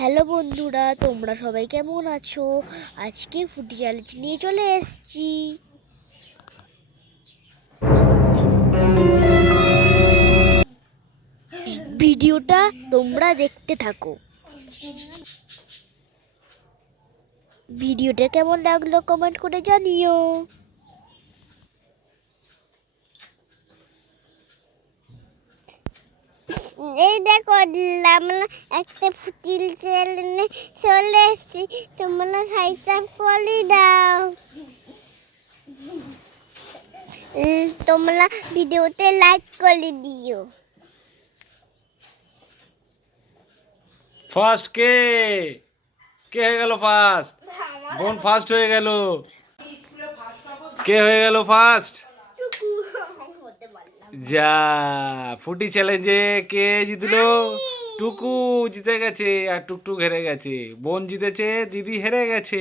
Hello বন্ধুরা, তোমরা সবাই কেমন আছো? আজকে ফুটি চ্যালেঞ্জ নিয়ে চলে এসছি। ভিডিওটা তোমরা দেখতে থাকো। ভিডিওটা কেমন লাগল কমেন্ট করে জানিও। এই দেখো আমরা একটা ফুটিল চ্যানেলে চলে এসেছি। তোমরা সাইডটা ফলি দাও। তোমরা ভিডিওতে লাইক করে দিও। ফার্স্ট কে? কে হয়ে গেল ফার্স্ট বোন ফার্স্ট হয়ে গেল। কে হয়ে গেল ফার্স্ট যা ফুটি চ্যালেঞ্জে কে জিতলো? টুকু জিতে গেছে আর টুকটুক হেরে গেছে। বোন জিতেছে দিদি হেরে গেছে।